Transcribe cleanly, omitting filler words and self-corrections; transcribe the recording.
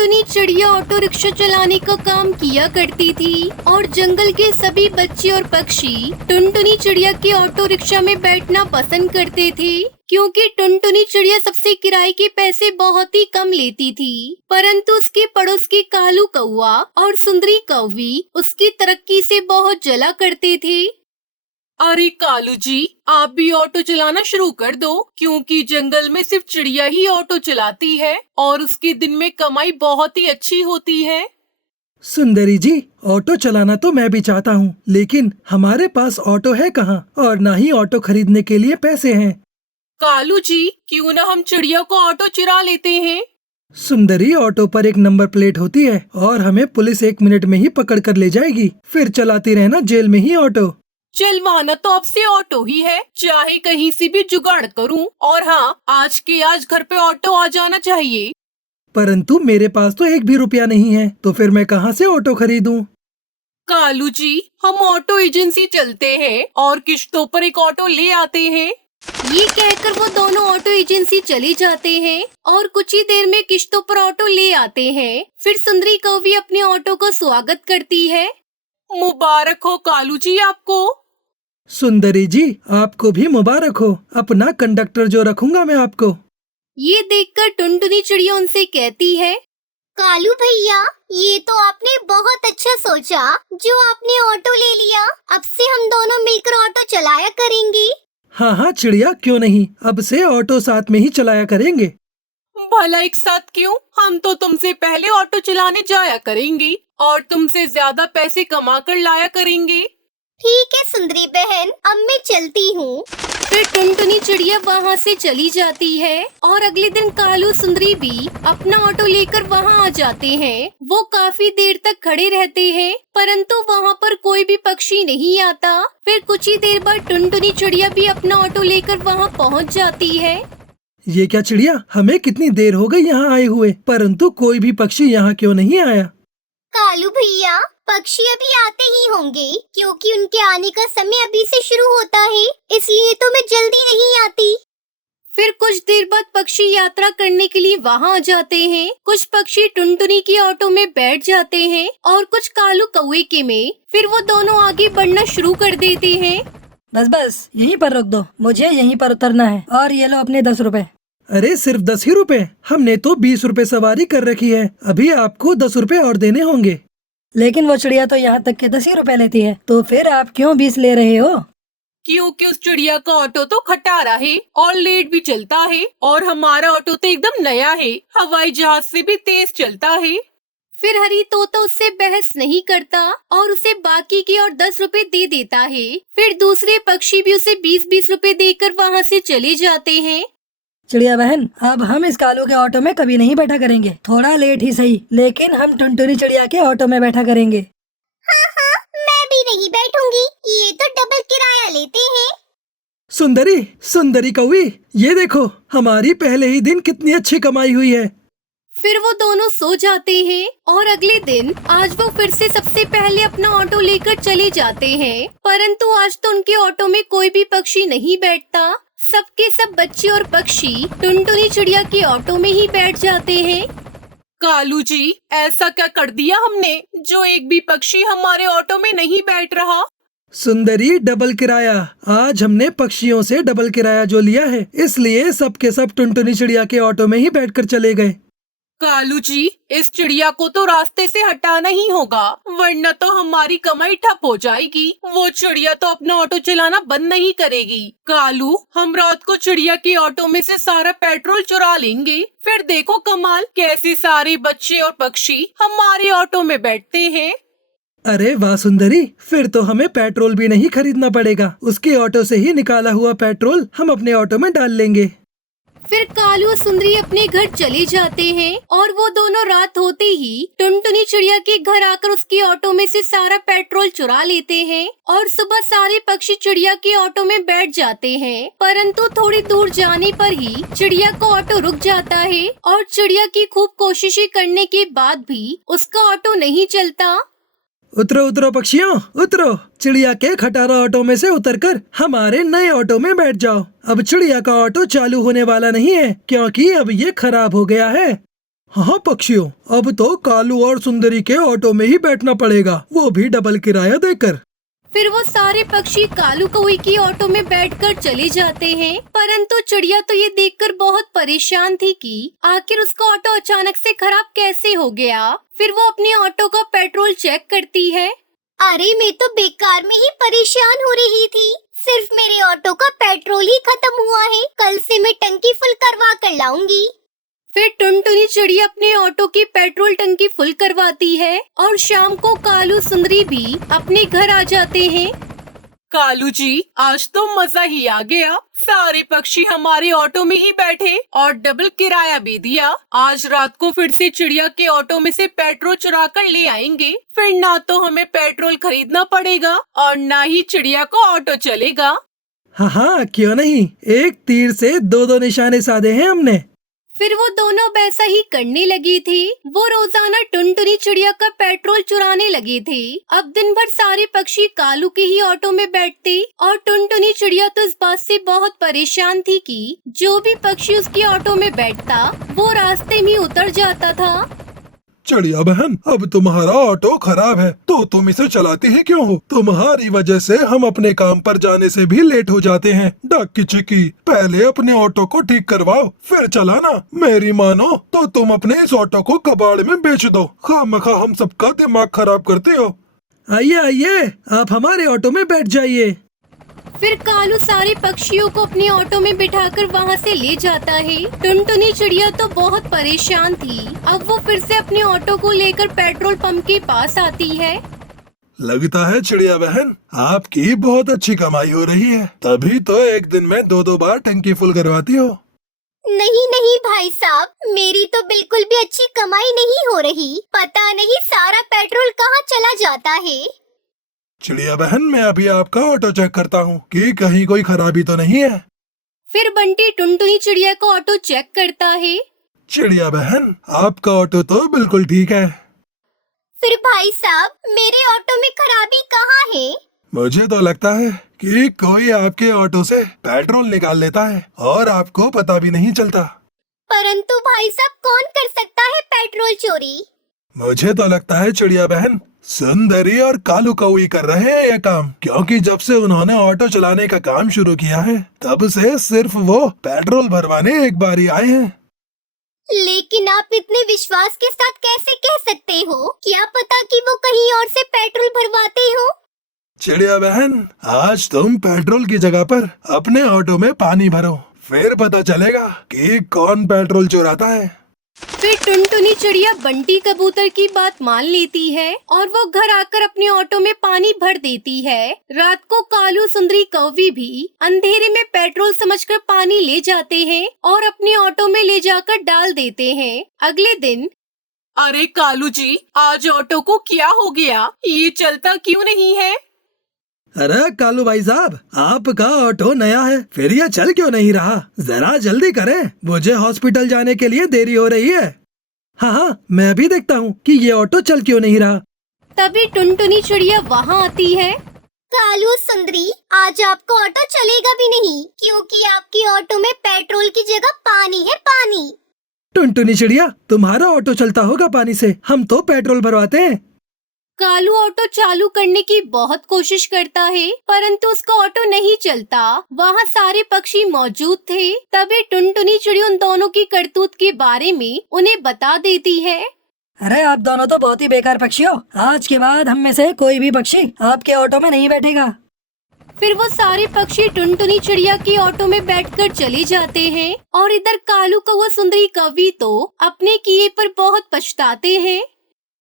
टुनटुनी चिड़िया auto rickshaw चलाने का काम किया करती थी और जंगल के सभी बच्चे और पक्षी टुनटुनी चिड़िया के ऑटो रिक्शा में बैठना पसंद करते थे, क्योंकि टुनटुनी चिड़िया सबसे किराए के पैसे बहुत ही कम लेती थी। परंतु उसके पड़ोस के कालू कौवा और सुंदरी कौवी उसकी तरक्की से बहुत जला करते थे। अरे कालू जी, आप भी ऑटो चलाना शुरू कर दो, क्योंकि जंगल में सिर्फ चिड़िया ही ऑटो चलाती है और उसके दिन में कमाई बहुत ही अच्छी होती है। सुंदरी जी, ऑटो चलाना तो मैं भी चाहता हूँ, लेकिन हमारे पास ऑटो है कहाँ और ना ही ऑटो खरीदने के लिए पैसे हैं। कालू जी, क्यों ना हम चिड़िया को ऑटो चुरा लेते हैं। सुंदरी, ऑटो पर एक नंबर प्लेट होती है और हमें पुलिस 1 मिनट में ही पकड़ कर ले जाएगी, फिर चलाती रहना जेल में ही ऑटो। चलवाना तो अब से ऑटो ही है, चाहे कहीं से भी जुगाड़ करूं। और हाँ, आज के आज घर पे ऑटो आ जाना चाहिए। परंतु मेरे पास तो 1 भी रुपया नहीं है, तो फिर मैं कहाँ से ऑटो खरीदूं? कालू जी, हम ऑटो एजेंसी चलते हैं और किश्तों पर एक ऑटो ले आते हैं। ये कहकर वो दोनों ऑटो एजेंसी चले जाते हैं और कुछ ही देर में किश्तों पर ऑटो ले आते हैं। फिर सुंदरी कौवी अपने ऑटो का स्वागत करती है। मुबारक हो कालू जी आपको। सुंदरी जी, आपको भी मुबारक हो। अपना कंडक्टर जो रखूंगा मैं आपको। ये देखकर टुनटुनी चिड़िया उनसे कहती है, कालू भैया, ये तो आपने बहुत अच्छा सोचा जो आपने ऑटो ले लिया। अब से हम दोनों मिलकर ऑटो चलाया करेंगे। हाँ हाँ चिड़िया, क्यों नहीं, अब से ऑटो साथ में ही चलाया करेंगे। भला एक साथ क्यों, हम तो तुमसे पहले ऑटो चलाने जाया करेंगे और तुमसे ज्यादा पैसे कमा कर लाया करेंगे। ठीक है सुंदरी बहन, अब मैं चलती हूँ। फिर टुनटुनी चिड़िया वहाँ से चली जाती है और अगले दिन कालू सुंदरी भी अपना ऑटो लेकर वहाँ आ जाते हैं। वो काफी देर तक खड़े रहते हैं, परंतु वहाँ पर कोई भी पक्षी नहीं आता। फिर कुछ ही देर बाद टुनटुनी चिड़िया भी अपना ऑटो लेकर वहाँ पहुँच जाती है। ये क्या चिड़िया, हमें कितनी देर हो गई यहाँ आए हुए, परंतु कोई भी पक्षी यहाँ क्यों नहीं आया? कालू भैया, पक्षी अभी आते ही होंगे, क्योंकि उनके आने का समय अभी से शुरू होता है, इसलिए तो मैं जल्दी नहीं आती। फिर कुछ देर बाद पक्षी यात्रा करने के लिए वहाँ आ जाते हैं। कुछ पक्षी टुनटुनी की ऑटो में बैठ जाते हैं और कुछ कालू कौवे के में। फिर वो दोनों आगे बढ़ना शुरू कर देते हैं। बस बस, यहीं पर रोक दो, मुझे यहीं पर उतरना है। और ये लो अपने 10 रुपए। अरे सिर्फ 10 ही रुपए? हमने तो 20 रुपए सवारी कर रखी है, अभी आपको 10 रुपए और देने होंगे। लेकिन वो चिड़िया तो यहाँ तक के 10 ही रुपए लेती है, तो फिर आप क्यों 20 ले रहे हो? क्योंकि उस चिड़िया का ऑटो तो खटारा है और लेट भी चलता है, और हमारा ऑटो तो एकदम नया है, हवाई जहाज से भी तेज चलता है। फिर हरी तोता उससे बहस नहीं करता और उसे बाकी की और 10 रुपए दे देता है। फिर दूसरे पक्षी भी उसे 20-20 रुपए देकर वहाँ से चले जाते हैं। चिड़िया बहन, अब हम इस कालू के ऑटो में कभी नहीं बैठा करेंगे। थोड़ा लेट ही सही, लेकिन हम टुनटुनी चिड़िया के ऑटो में बैठा करेंगे। हाँ, मैं भी नहीं बैठूंगी, ये तो डबल किराया लेते हैं। सुंदरी, सुंदरी कौवी, ये देखो हमारी पहले ही दिन कितनी अच्छी कमाई हुई है। फिर वो दोनों सो जाते हैं और अगले दिन आज वो फिर से सबसे पहले अपना ऑटो लेकर चले जाते हैं। परंतु आज तो उनके ऑटो में कोई भी पक्षी नहीं बैठता। सबके सब बच्चे और पक्षी टुनटुनी चिड़िया के ऑटो में ही बैठ जाते हैं। कालू जी, ऐसा क्या कर दिया हमने जो एक भी पक्षी हमारे ऑटो में नहीं बैठ रहा? सुंदरी, डबल किराया। आज हमने पक्षियों से डबल किराया जो लिया है, इसलिए सबके सब टुनटुनी चिड़िया के ऑटो में ही बैठकर चले गए। कालू जी, इस चिड़िया को तो रास्ते से हटाना ही होगा, वरना तो हमारी कमाई ठप हो जाएगी। वो चिड़िया तो अपना ऑटो चलाना बंद नहीं करेगी। कालू, हम रात को चिड़िया के ऑटो में से सारा पेट्रोल चुरा लेंगे, फिर देखो कमाल, कैसे सारे बच्चे और पक्षी हमारे ऑटो में बैठते हैं। अरे वाह सुंदरी, फिर तो हमें पेट्रोल भी नहीं खरीदना पड़ेगा, उसके ऑटो से ही निकाला हुआ पेट्रोल हम अपने ऑटो में डाल लेंगे। फिर कालू और सुंदरी अपने घर चले जाते हैं और वो दोनों रात होते ही टुनटुनी चिड़िया के घर आकर उसके ऑटो में से सारा पेट्रोल चुरा लेते हैं और सुबह सारे पक्षी चिड़िया के ऑटो में बैठ जाते हैं। परंतु थोड़ी दूर जाने पर ही चिड़िया का ऑटो रुक जाता है और चिड़िया की खूब कोशिशें करने के बाद भी उसका ऑटो नहीं चलता। उतरो उतरो पक्षियों, उतरो, चिड़िया के खटारा ऑटो में से उतरकर हमारे नए ऑटो में बैठ जाओ। अब चिड़िया का ऑटो चालू होने वाला नहीं है, क्योंकि अब ये खराब हो गया है। हाँ पक्षियों, अब तो कालू और सुंदरी के ऑटो में ही बैठना पड़ेगा, वो भी डबल किराया देकर। फिर वो सारे पक्षी कालू कौवे की ऑटो में बैठकर चले जाते हैं, परंतु चिड़िया तो ये देखकर बहुत परेशान थी कि आखिर उसका ऑटो अचानक से खराब कैसे हो गया। फिर वो अपने ऑटो का पेट्रोल चेक करती है। अरे मैं तो बेकार में ही परेशान हो रही थी, सिर्फ मेरे ऑटो का पेट्रोल ही खत्म हुआ है। कल से मैं टंकी फुल करवा कर लाऊंगी। फिर टुनटुनी चिड़िया अपने ऑटो की पेट्रोल टंकी फुल करवाती है और शाम को कालू सुंदरी भी अपने घर आ जाते हैं। कालू जी, आज तो मजा ही आ गया। सारे पक्षी हमारे ऑटो में ही बैठे और डबल किराया भी दिया। आज रात को फिर से चिड़िया के ऑटो में से पेट्रोल चुरा कर ले आएंगे। फिर ना तो हमें पेट्रोल खरीदना पड़ेगा और ना ही चिड़िया को ऑटो चलेगा। हाँ, क्यों नहीं, एक तीर से दो निशाने साधे हैं हमने। फिर वो दोनों वैसा ही करने लगी थी। वो रोजाना टुनटुनी चिड़िया का पेट्रोल चुराने लगे थे। अब दिन भर सारे पक्षी कालू के ही ऑटो में बैठते और टुनटुनी चिड़िया तो इस बात से बहुत परेशान थी कि जो भी पक्षी उसके ऑटो में बैठता वो रास्ते में उतर जाता था। चिड़िया बहन, अब तुम्हारा ऑटो खराब है तो तुम इसे चलाती ही क्यों हो? तुम्हारी वजह से हम अपने काम पर जाने से भी लेट हो जाते हैं। डक्की चिक्की, पहले अपने ऑटो को ठीक करवाओ फिर चलाना। मेरी मानो तो तुम अपने इस ऑटो को कबाड़ में बेच दो। खामखा हम सबका दिमाग खराब करते हो। आइए आइए, आप हमारे ऑटो में बैठ जाइए। फिर कालू सारे पक्षियों को अपने ऑटो में बिठाकर वहाँ से ले जाता है। टुनटुनी चिड़िया तो बहुत परेशान थी। अब वो फिर से अपने ऑटो को लेकर पेट्रोल पंप के पास आती है। लगता है चिड़िया बहन, आपकी बहुत अच्छी कमाई हो रही है, तभी तो एक दिन में दो बार टंकी फुल करवाती हो। नहीं नहीं भाई साहब, मेरी तो बिल्कुल भी अच्छी कमाई नहीं हो रही। पता नहीं सारा पेट्रोल कहाँ चला जाता है। चिड़िया बहन, मैं अभी आपका ऑटो चेक करता हूँ कि कहीं कोई खराबी तो नहीं है। फिर बंटी टुनटुनी चिड़िया का ऑटो चेक करता है। चिड़िया बहन, आपका ऑटो तो बिल्कुल ठीक है। फिर भाई साहब, मेरे ऑटो में खराबी कहाँ है? मुझे तो लगता है कि कोई आपके ऑटो से पेट्रोल निकाल लेता है और आपको पता भी नहीं चलता। परंतु भाई साहब, कौन कर सकता है पेट्रोल चोरी? मुझे तो लगता है चिड़िया बहन, सुंदरी और कालू कौवी कर रहे हैं ये काम, क्योंकि जब से उन्होंने ऑटो चलाने का काम शुरू किया है तब से सिर्फ वो पेट्रोल भरवाने एक बार ही आए हैं। लेकिन आप इतने विश्वास के साथ कैसे कह सकते हो? क्या पता कि वो कहीं और से पेट्रोल भरवाते हो। चिड़िया बहन, आज तुम पेट्रोल की जगह पर अपने ऑटो में पानी भरो, फिर पता चलेगा कि कौन पेट्रोल चुराता है। फिर टुनटुनी चिड़िया बंटी कबूतर की बात मान लेती है और वो घर आकर अपने ऑटो में पानी भर देती है। रात को कालू सुंदरी कौवी भी अंधेरे में पेट्रोल समझकर पानी ले जाते हैं और अपने ऑटो में ले जाकर डाल देते हैं। अगले दिन, अरे कालू जी, आज ऑटो को क्या हो गया? ये चलता क्यों नहीं है? अरे कालू भाई साहब, आपका ऑटो नया है, फिर ये चल क्यों नहीं रहा? जरा जल्दी करें, मुझे हॉस्पिटल जाने के लिए देरी हो रही है। हाँ, मैं भी देखता हूँ कि ये ऑटो चल क्यों नहीं रहा। तभी टुनटुनी चिड़िया वहाँ आती है। कालू सुंदरी, आज आपका ऑटो चलेगा भी नहीं, क्योंकि आपकी ऑटो में पेट्रोल की जगह पानी है, पानी। टुनटुनी चिड़िया, तुम्हारा ऑटो चलता होगा पानी से, हम तो पेट्रोल भरवाते हैं। कालू ऑटो चालू करने की बहुत कोशिश करता है, परंतु उसका ऑटो नहीं चलता। वहाँ सारे पक्षी मौजूद थे। तभी टुनटुनी चिड़िया उन दोनों की करतूत के बारे में उन्हें बता देती है। अरे आप दोनों तो बहुत ही बेकार पक्षी हो। आज के बाद हम में से कोई भी पक्षी आपके ऑटो में नहीं बैठेगा। फिर वो सारे पक्षी टुनटुनी चिड़िया के ऑटो में बैठकर चले जाते हैं और इधर कालू कौवा सुंदरी कौवी तो अपने किए पर बहुत पछताते हैं।